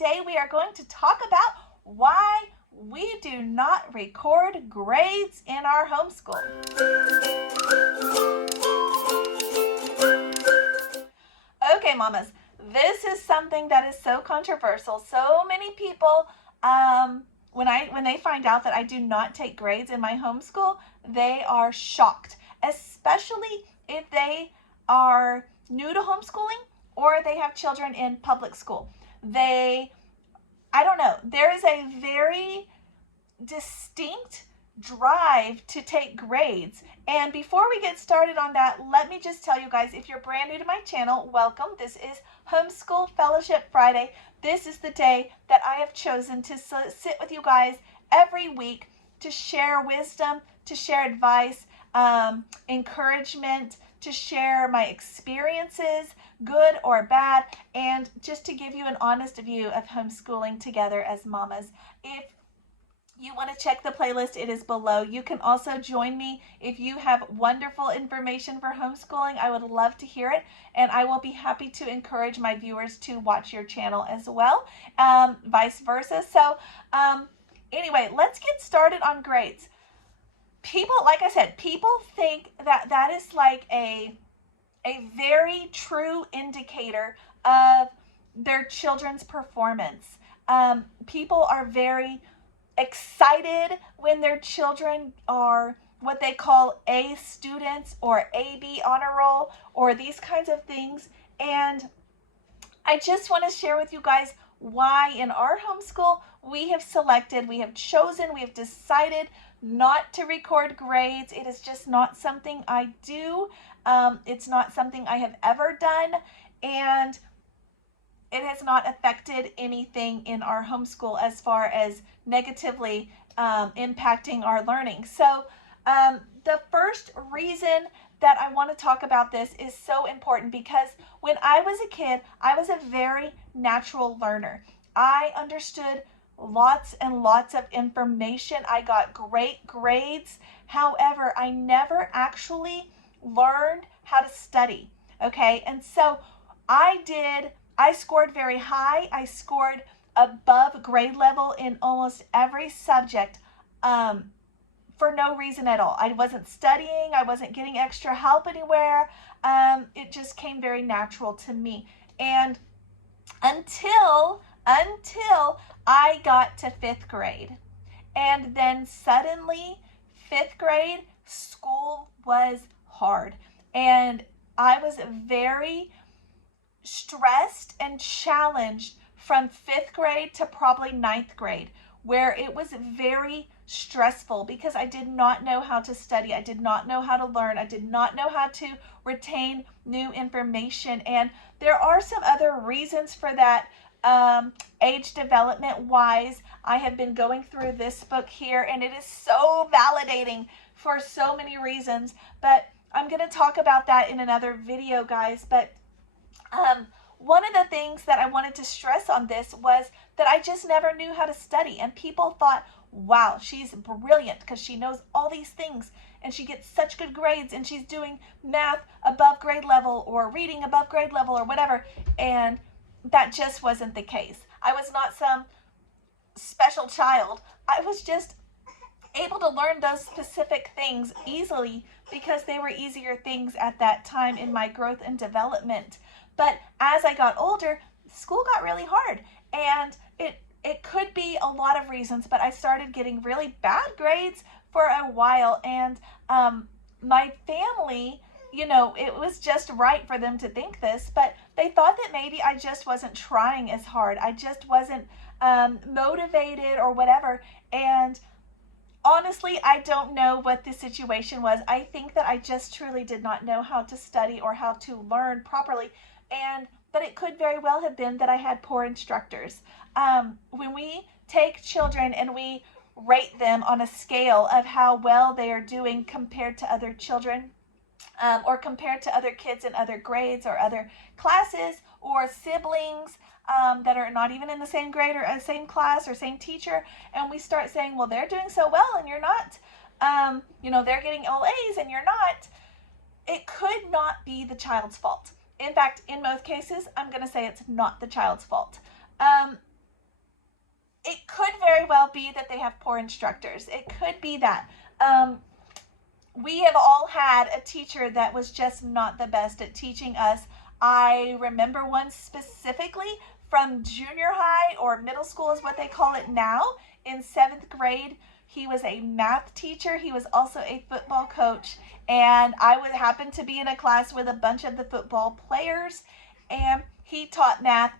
today we are going to talk about why we do not record grades in our homeschool. Okay, mamas, this is something that is so controversial. So many people, when they find out that I do not take grades in my homeschool, they are shocked, especially if they are new to homeschooling or they have children in public school. I don't know, there is a very distinct drive to take grades. And before we get started on that, let me just tell you guys, if you're brand new to my channel, welcome. This is Homeschool Fellowship Friday. This is the day that I have chosen to sit with you guys every week to share wisdom, to share advice, encouragement, to share my experiences, good or bad, and just to give you an honest view of homeschooling together as mamas. If you want to check the playlist, it is below. You can also join me if you have wonderful information for homeschooling. I would love to hear it, and I will be happy to encourage my viewers to watch your channel as well, vice versa. So anyway, let's get started on grades. People, like I said, people think that that is like a very true indicator of their children's performance. People are very excited when their children are what they call A students or AB honor roll or these kinds of things. And I just want to share with you guys why in our homeschool we have chosen, we have decided not to record grades. It is just not something I do. It's not something I have ever done, and it has not affected anything in our homeschool as far as negatively impacting our learning. So the first reason that I want to talk about this is so important because when I was a kid, I was a very natural learner. I understood lots and lots of information. I got great grades. However, I never actually learned how to study. Okay, and so I scored very high. I scored above grade level in almost every subject for no reason at all. I wasn't studying. I wasn't getting extra help anywhere. It just came very natural to me. And until I got to 5th grade. And then suddenly 5th grade, school was hard. And I was very stressed and challenged from 5th grade to probably 9th grade, where it was very stressful because I did not know how to study. I did not know how to learn. I did not know how to retain new information. And there are some other reasons for that. Age development wise, I have been going through this book here, and it is so validating for so many reasons, but I'm going to talk about that in another video, guys. But one of the things that I wanted to stress on this was that I just never knew how to study, and people thought, wow, she's brilliant because she knows all these things and she gets such good grades and she's doing math above grade level or reading above grade level or whatever. And that just wasn't the case. I was not some special child. I was just able to learn those specific things easily because they were easier things at that time in my growth and development. But as I got older, school got really hard, and it could be a lot of reasons, but I started getting really bad grades for a while, and my family, you know, it was just right for them to think this, but they thought that maybe I just wasn't trying as hard. I just wasn't motivated or whatever. And honestly, I don't know what the situation was. I think that I just truly did not know how to study or how to learn properly. But it could very well have been that I had poor instructors. When we take children and we rate them on a scale of how well they are doing compared to other children, or compared to other kids in other grades or other classes or siblings that are not even in the same grade or same class or same teacher, and we start saying, well, they're doing so well and you're not, they're getting all A's and you're not, it could not be the child's fault. In fact, in most cases, I'm going to say it's not the child's fault. it could very well be that they have poor instructors. It could be that. We have all had a teacher that was just not the best at teaching us. I remember one specifically from junior high, or middle school is what they call it now, in 7th grade. He was a math teacher. He was also a football coach. And I would happen to be in a class with a bunch of the football players. And he taught math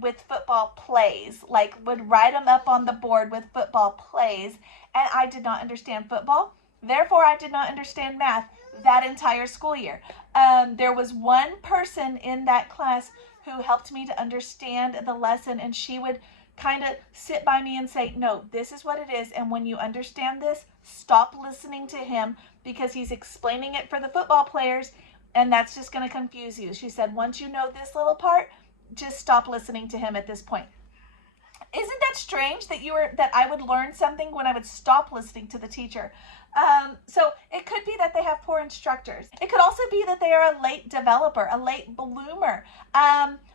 with football plays, like would write them up on the board with football plays. And I did not understand football. Therefore, I did not understand math that entire school year. There was one person in that class who helped me to understand the lesson, and she would kind of sit by me and say, no, this is what it is, and when you understand this, stop listening to him because he's explaining it for the football players, and that's just going to confuse you. She said, once you know this little part, just stop listening to him at this point. Isn't that strange that I would learn something when I would stop listening to the teacher? So it could be that they have poor instructors. It could also be that they are a late developer, a late bloomer.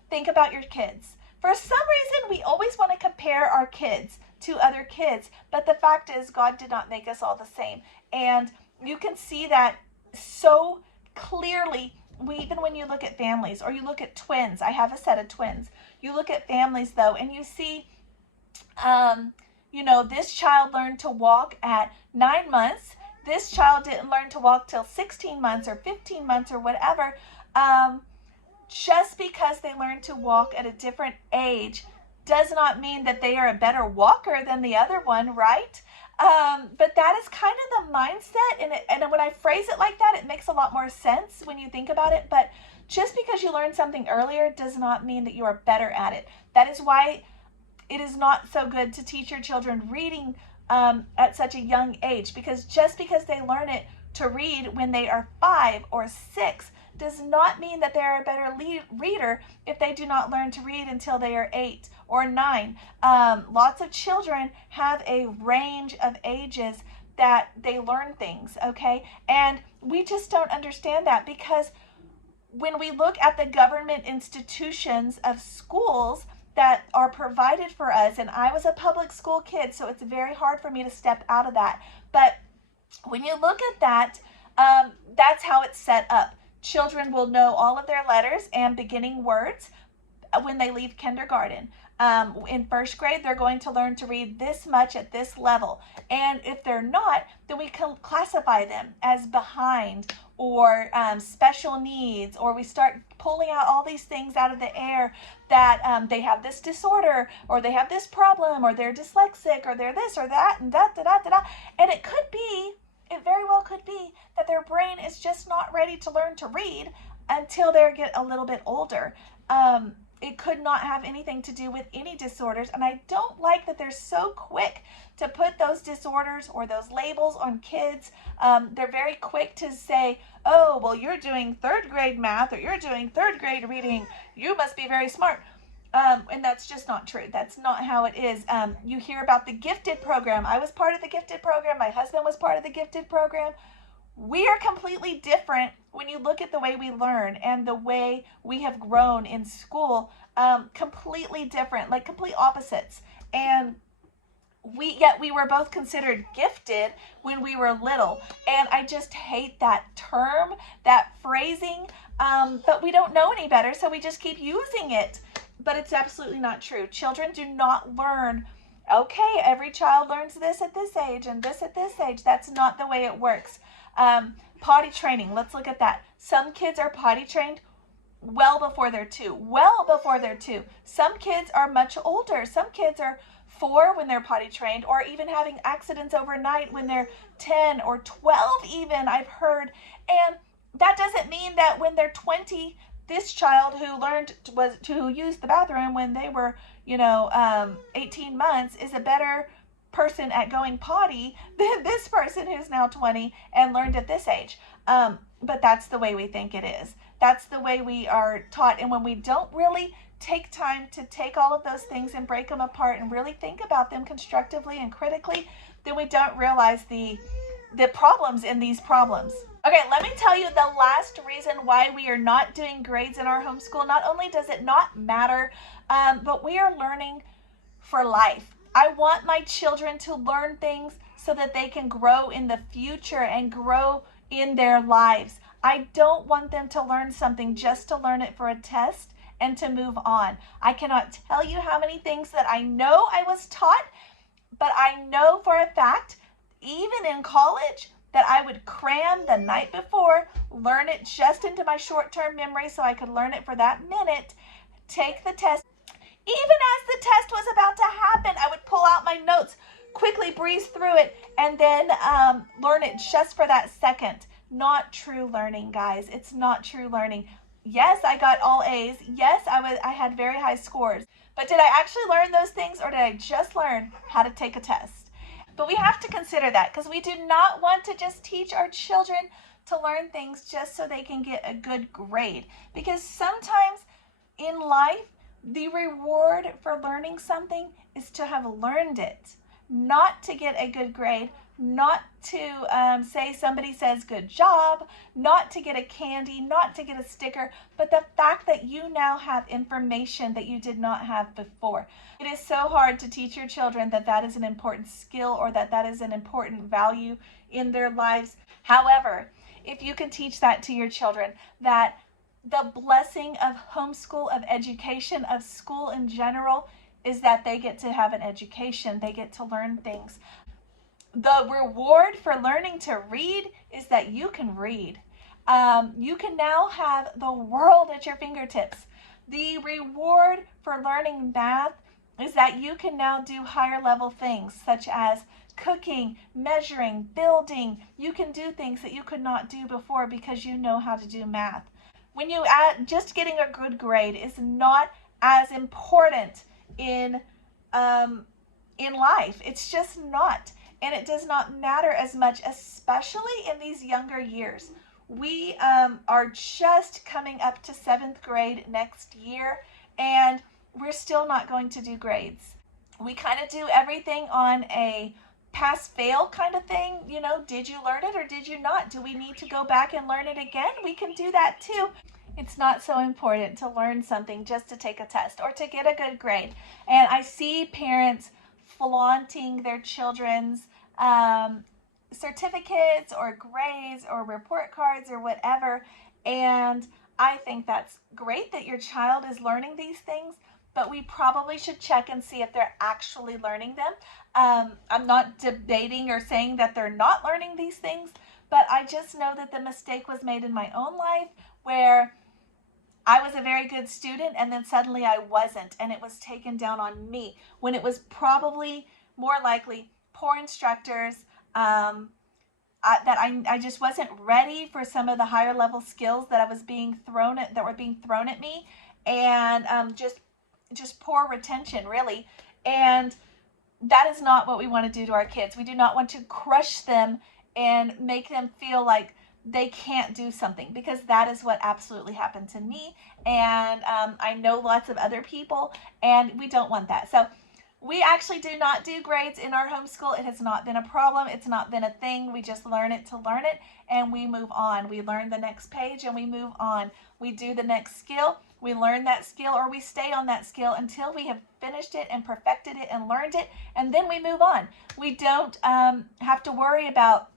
Think about your kids. For some reason, we always want to compare our kids to other kids, but the fact is God did not make us all the same. And you can see that so clearly even when you look at families, or you look at twins. I have a set of twins. You look at families, though, and you see this child learned to walk at 9 months. This child didn't learn to walk till 16 months or 15 months or whatever. Just because they learned to walk at a different age does not mean that they are a better walker than the other one, right? But that is kind of the mindset, and when I phrase it like that, it makes a lot more sense when you think about it. But just because you learned something earlier does not mean that you are better at it. That is why it is not so good to teach your children reading at such a young age, because just because they learn it to read when they are 5 or 6 does not mean that they are a better reader if they do not learn to read until they are 8 or 9. Lots of children have a range of ages that they learn things, okay? And we just don't understand that, because when we look at the government institutions of schools that are provided for us, and I was a public school kid, so it's very hard for me to step out of that. But when you look at that, that's how it's set up. Children will know all of their letters and beginning words when they leave kindergarten. In first grade, they're going to learn to read this much at this level. And if they're not, then we can classify them as behind or special needs, or we start pulling out all these things out of the air that they have this disorder, or they have this problem, or they're dyslexic, or they're this or that, and da-da-da-da-da. And it very well could be that their brain is just not ready to learn to read until they get a little bit older. It could not have anything to do with any disorders, and I don't like that they're so quick to put those disorders or those labels on kids. They're very quick to say, oh, well, you're doing 3rd grade math, or you're doing 3rd grade reading, you must be very smart. And that's just not true. That's not how it is. You hear about the gifted program. I was part of the gifted program. My husband was part of the gifted program. We are completely different when you look at the way we learn and the way we have grown in school. Completely different, like complete opposites. And yet we were both considered gifted when we were little. And I just hate that term, that phrasing. But we don't know any better, so we just keep using it. But it's absolutely not true. Children do not learn, okay, every child learns this at this age and this at this age. That's not the way it works. Potty training, let's look at that. Some kids are potty trained well before they're 2. Some kids are much older. Some kids are 4 when they're potty trained, or even having accidents overnight when they're 10 or 12 even, I've heard. And that doesn't mean that when they're 20, this child who learned to use the bathroom when they were 18 months is a better person at going potty than this person who's now 20 and learned at this age. But that's the way we think it is. That's the way we are taught. And when we don't really take time to take all of those things and break them apart and really think about them constructively and critically, then we don't realize the problems in these problems. Okay, let me tell you the last reason why we are not doing grades in our homeschool. Not only does it not matter, but we are learning for life. I want my children to learn things so that they can grow in the future and grow in their lives. I don't want them to learn something just to learn it for a test and to move on. I cannot tell you how many things that I know I was taught, but I know for a fact, even in college, that I would cram the night before, learn it just into my short-term memory so I could learn it for that minute, take the test. Even as the test was about to happen, I would pull out my notes, quickly breeze through it, and then learn it just for that second. Not true learning, guys. It's not true learning. Yes, I got all A's. Yes, I had very high scores. But did I actually learn those things, or did I just learn how to take a test? But we have to consider that, because we do not want to just teach our children to learn things just so they can get a good grade. Because sometimes in life, the reward for learning something is to have learned it, not to get a good grade, not to say somebody says good job, not to get a candy, not to get a sticker, but the fact that you now have information that you did not have before. It is so hard to teach your children that that is an important skill or that that is an important value in their lives. However, if you can teach that to your children, that the blessing of homeschool, of education, of school in general, is that they get to have an education. They get to learn things. The reward for learning to read is that you can read. You can now have the world at your fingertips. The reward for learning math is that you can now do higher level things such as cooking, measuring, building. You can do things that you could not do before because you know how to do math. When you add, just getting a good grade is not as important in life. It's just not. And it does not matter as much, especially in these younger years. We are just coming up to 7th grade next year, and we're still not going to do grades. We kind of do everything on a pass-fail kind of thing. You know, did you learn it or did you not? Do we need to go back and learn it again? We can do that too. It's not so important to learn something just to take a test or to get a good grade. And I see parents flaunting their children's certificates or grades or report cards or whatever. And I think that's great that your child is learning these things, but we probably should check and see if they're actually learning them. I'm not debating or saying that they're not learning these things, but I just know that the mistake was made in my own life where I was a very good student and then suddenly I wasn't, and it was taken down on me when it was probably more likely poor instructors, that I just wasn't ready for some of the higher level skills that were being thrown at me, and just poor retention, really. And that is not what we want to do to our kids. We do not want to crush them and make them feel like they can't do something, because that is what absolutely happened to me, and I know lots of other people, and we don't want that. So we actually do not do grades in our homeschool. It has not been a problem. It's not been a thing. We just learn it to learn it, and we move on. We learn the next page and we move on. We do the next skill. We learn that skill, or we stay on that skill until we have finished it and perfected it and learned it, and then we move on. We don't have to worry about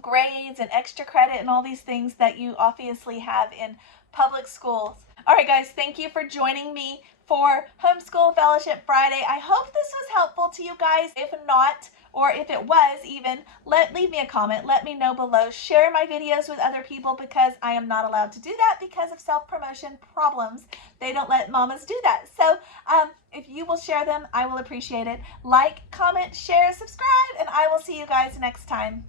grades and extra credit and all these things that you obviously have in public schools. All right, guys, thank you for joining me for Homeschool Fellowship Friday. I hope this was helpful to you guys. If not, or if it was even, leave me a comment. Let me know below. Share my videos with other people, because I am not allowed to do that because of self-promotion problems. They don't let mamas do that. So if you will share them, I will appreciate it. Like, comment, share, subscribe, and I will see you guys next time.